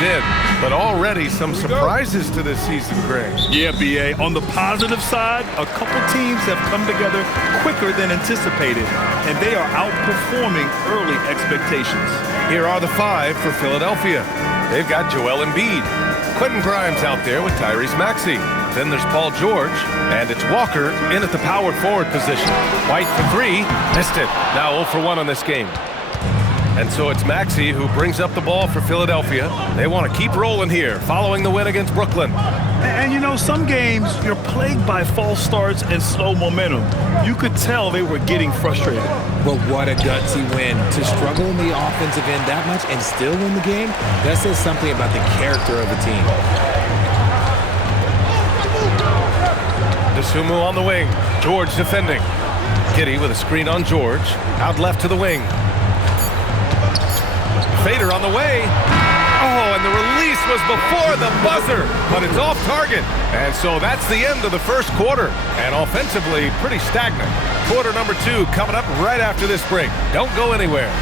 minutes in, but already some surprises to this season, Greg. Yeah, B.A. On the positive side, a couple teams have come together quicker than anticipated, and they are outperforming early expectations. Here are the five for Philadelphia. They've got Joel Embiid. Quentin Grimes out there with Tyrese Maxey. Then there's Paul George, and it's Walker in at the power forward position. White for three, missed it. Now 0 for 1 on this game. And so it's Maxey who brings up the ball for Philadelphia. They want to keep rolling here, following the win against Brooklyn. And you know, some games you're plagued by false starts and slow momentum. You could tell they were getting frustrated. But what a gutsy win. To struggle in the offensive end that much and still win the game, that says something about the character of the team. Dosunmu on the wing. George defending. Giddey with a screen on George. Out left to the wing. Fader on the way. Oh, and the release was before the buzzer, but it's off target. And so that's the end of the first quarter. And offensively, pretty stagnant. Quarter number 2 coming up right after this break. Don't go anywhere.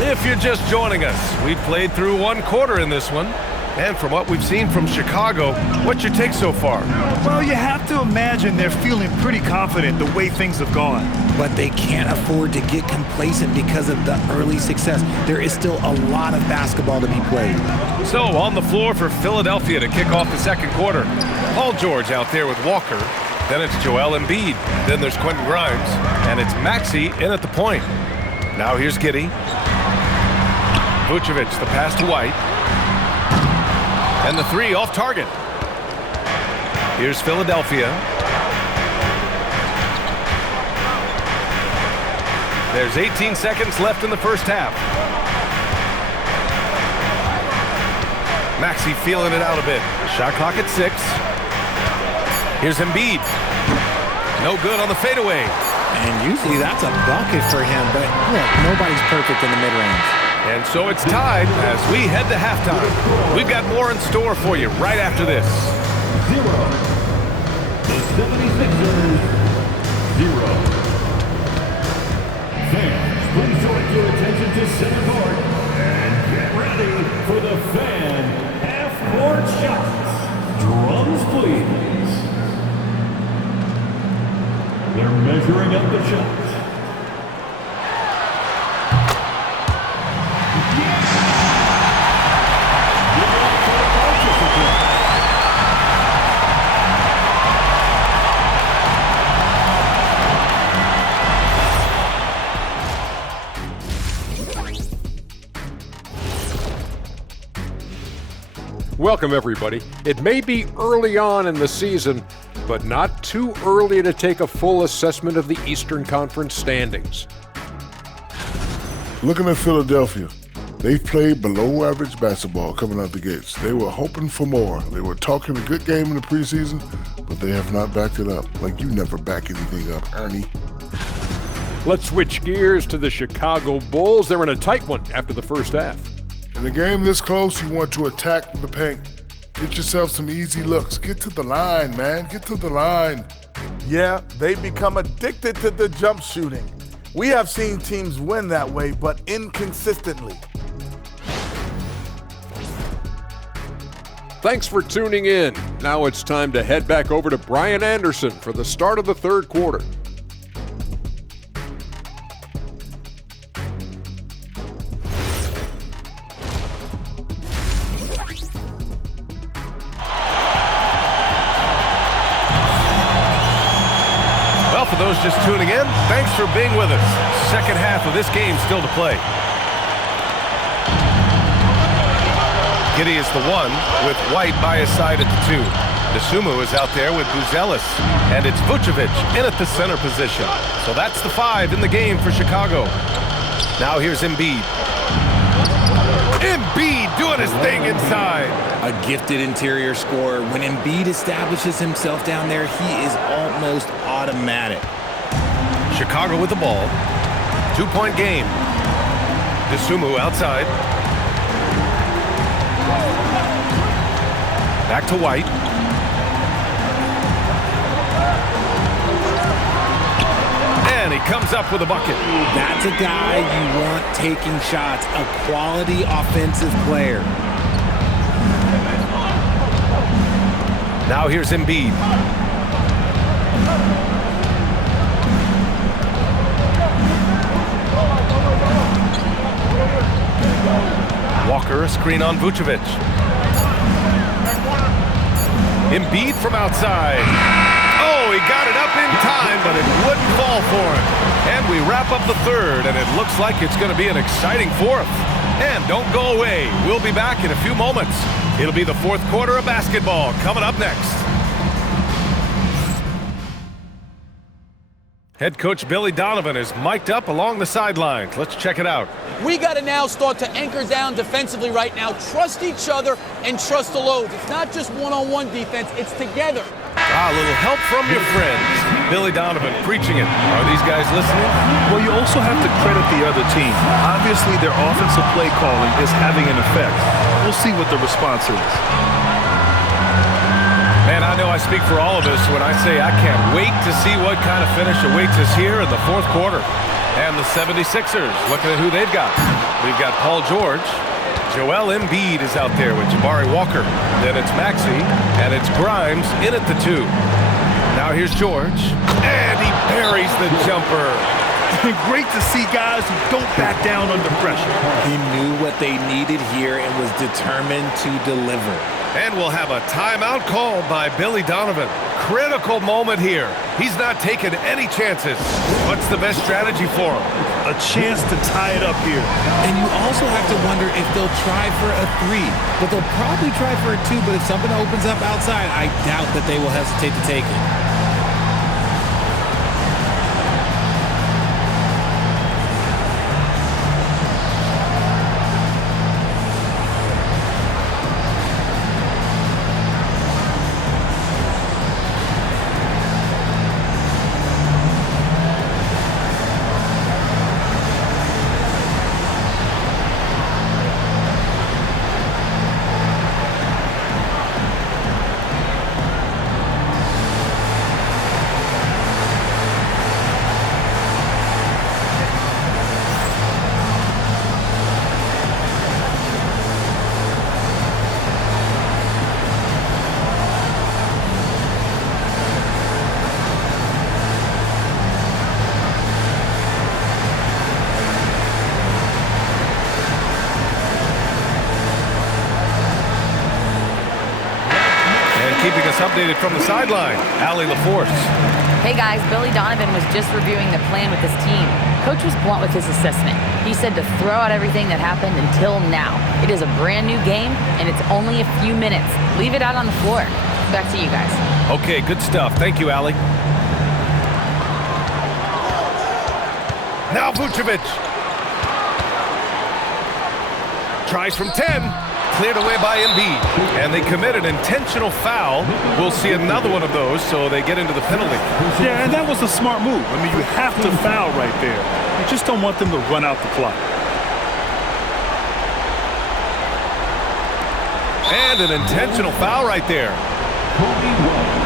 If you're just joining us, we played through one quarter in this one. And from what we've seen from Chicago, what's your take so far? Well, you have to imagine they're feeling pretty confident the way things have gone. But they can't afford to get complacent because of the early success. There is still a lot of basketball to be played. So on the floor for Philadelphia to kick off the second quarter. Paul George out there with Walker. Then it's Joel Embiid. Then there's Quentin Grimes. And it's Maxey in at the point. Now here's Giddey. Vucevic, the pass to White. And the three off target. Here's Philadelphia. There's 18 seconds left in the first half. Maxey feeling it out a bit. Shot clock at 6. Here's Embiid. No good on the fadeaway. And usually that's a bucket for him, but look, nobody's perfect in the mid-range. And so it's tied as we head to halftime. We've got more in store for you right after this. 0. The 76ers, 0. Fans, please direct your attention to center court and get ready for the fan half-court shots. Drums, please. They're measuring up the shots. Welcome, everybody. It may be early on in the season, but not too early to take a full assessment of the Eastern Conference standings. Looking at Philadelphia, they've played below average basketball coming out the gates. They were hoping for more. They were talking a good game in the preseason, but they have not backed it up. Like you never back anything up, Ernie. Let's switch gears to the Chicago Bulls. They're in a tight one after the first half. In a game this close, you want to attack the paint. Get yourself some easy looks. Get to the line, man. Get to the line. Yeah, they've become addicted to the jump shooting. We have seen teams win that way, but inconsistently. Thanks for tuning in. Now it's time to head back over to Brian Anderson for the start of the third quarter. For those just tuning in, thanks for being with us. Second half of this game still to play. Giddey is the one with White by his side at the 2. Dosunmu is out there with Buzelis, and it's Vucevic in at the center position. So that's the 5 in the game for Chicago. Now here's Embiid. Embiid doing his thing inside. A gifted interior scorer. When Embiid establishes himself down there, he is almost automatic. Chicago with the ball. 2-point game. Dosunmu outside. Back to White. And he he comes up with a bucket. That's a guy you want taking shots, a quality offensive player. Now here's Embiid. Walker, a screen on Vucevic. Embiid from outside. Oh, he got it up in time, but it wouldn't fall for him. And we wrap up the third, and it looks like it's going to be an exciting fourth. And don't go away. We'll be back in a few moments. It'll be the fourth quarter of basketball coming up next. Head coach Billy Donovan is mic'd up along the sidelines. Let's check it out. We got to now start to anchor down defensively right now. Trust each other and trust the loads. It's not just one-on-one defense, it's together. A little help from your friends. Billy Donovan preaching it. Are these guys listening? Well, you also have to credit the other team. Obviously, their offensive play calling is having an effect. We'll see what the response is. Man, I know I speak for all of us when I say I can't wait to see what kind of finish awaits us here in the fourth quarter. And the 76ers, looking at who they've got. We've got Paul George. Joel Embiid is out there with Jabari Walker. Then it's Maxey, and it's Grimes in at the 2. Now here's George, and he buries the jumper. Great to see guys who don't back down under pressure. He knew what they needed here and was determined to deliver. And we'll have a timeout called by Billy Donovan. Critical moment here. He's not taking any chances. What's the best strategy for him? A chance to tie it up here. And you also have to wonder if they'll try for a 3. But they'll probably try for a 2, but if something opens up outside, I doubt that they will hesitate to take it. Keeping us updated from the sideline, Allie LaForce. Hey guys, Billy Donovan was just reviewing the plan with his team. Coach was blunt with his assessment. He said to throw out everything that happened until now. It is a brand new game, and it's only a few minutes. Leave it out on the floor. Back to you guys. Okay, good stuff. Thank you, Allie. Now Vucevic. Tries from 10. Cleared away by Embiid. And they commit an intentional foul. We'll see another one of those, so they get into the penalty. Yeah, and that was a smart move. I mean, you have to foul right there. You just don't want them to run out the clock. And an intentional foul right there. Kobe White.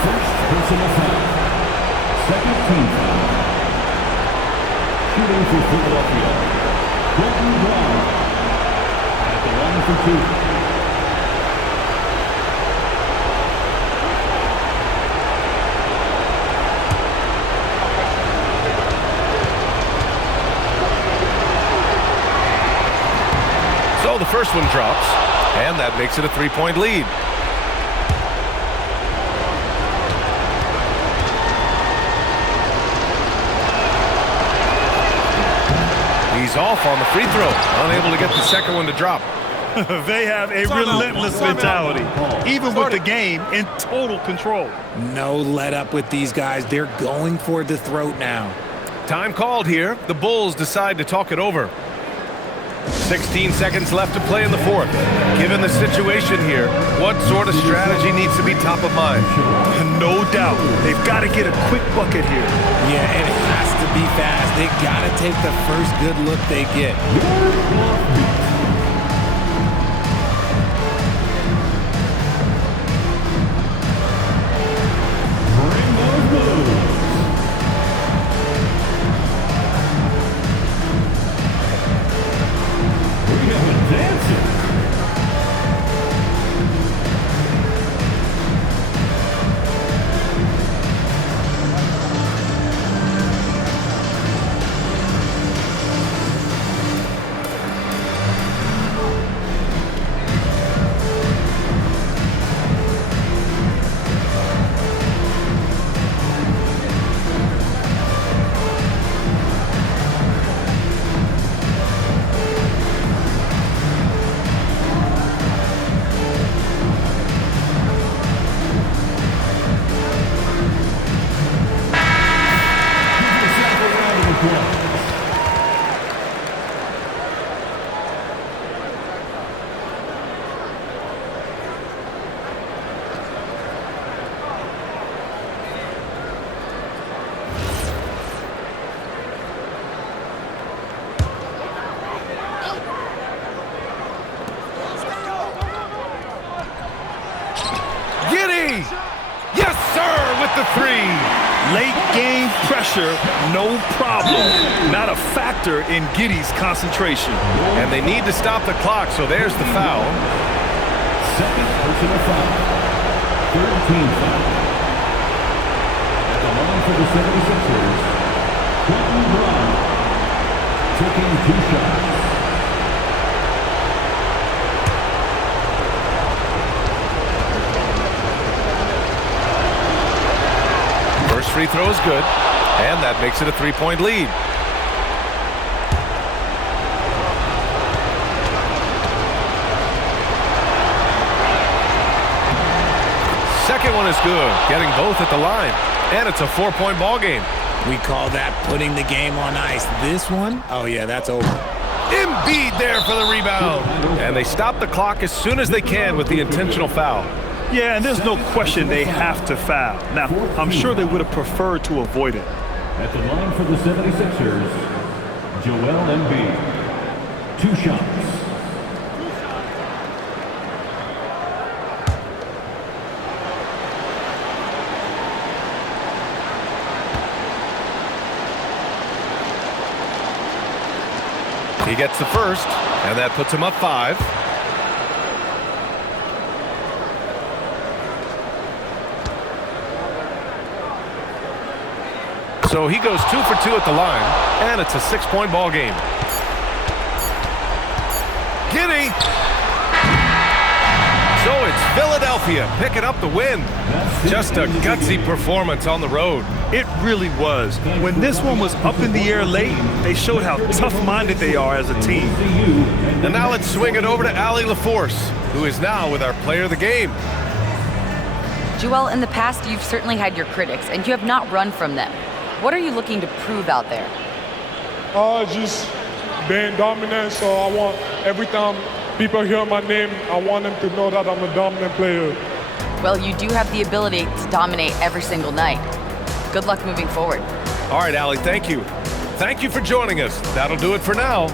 First personal foul. Second team foul. Shooting for Philadelphia. Kobe White. At the line for 2. So the first one drops, and that makes it a 3-point lead. He's off on the free throw, unable to get the second one to drop. They have a relentless mentality, even with the game in total control. No let up with these guys. They're going for the throat now. Time called here. The Bulls decide to talk it over. 16 seconds left to play in the fourth. Given the situation here, what sort of strategy needs to be top of mind? No doubt. They've got to get a quick bucket here. Yeah, and it has to be fast. They got to take the first good look they get. pressure, no problem. Not a factor in Giddey's concentration. And they need to stop the clock, so there's the foul. Second personal foul. Third team foul. At the line for the 76ers, Quentin Grimes taking 2 shots. First free throw is good, and that makes it a 3-point lead. Second one is good, getting both at the line, and it's a 4-point ball game. We call that putting the game on ice. This one, oh yeah, that's over. Embiid there for the rebound, and they stop the clock as soon as they can with the intentional foul. Yeah, and there's no question they have to foul. Now, I'm sure they would have preferred to avoid it. At the line for the 76ers, Joel Embiid. 2 shots. He gets the first, and that puts him up 5. So he goes 2 for 2 at the line, and it's a 6-point ball game. Giddey! So it's Philadelphia picking up the win. Just a gutsy performance on the road. It really was. When this one was up in the air late, they showed how tough-minded they are as a team. And now let's swing it over to Allie LaForce, who is now with our player of the game. Joel, in the past, you've certainly had your critics, and you have not run from them. What are you looking to prove out there? Just being dominant, so I want every time people hear my name, I want them to know that I'm a dominant player. Well, you do have the ability to dominate every single night. Good luck moving forward. All right, Allie, thank you. Thank you for joining us. That'll do it for now.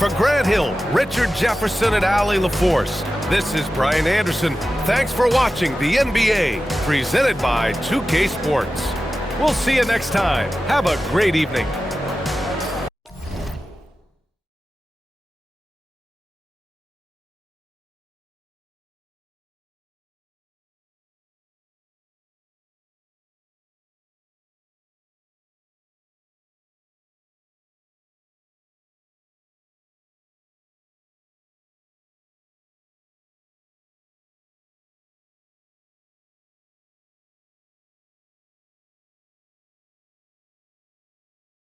For Grant Hill, Richard Jefferson, and Allie LaForce, this is Brian Anderson. Thanks for watching the NBA, presented by 2K Sports. We'll see you next time. Have a great evening.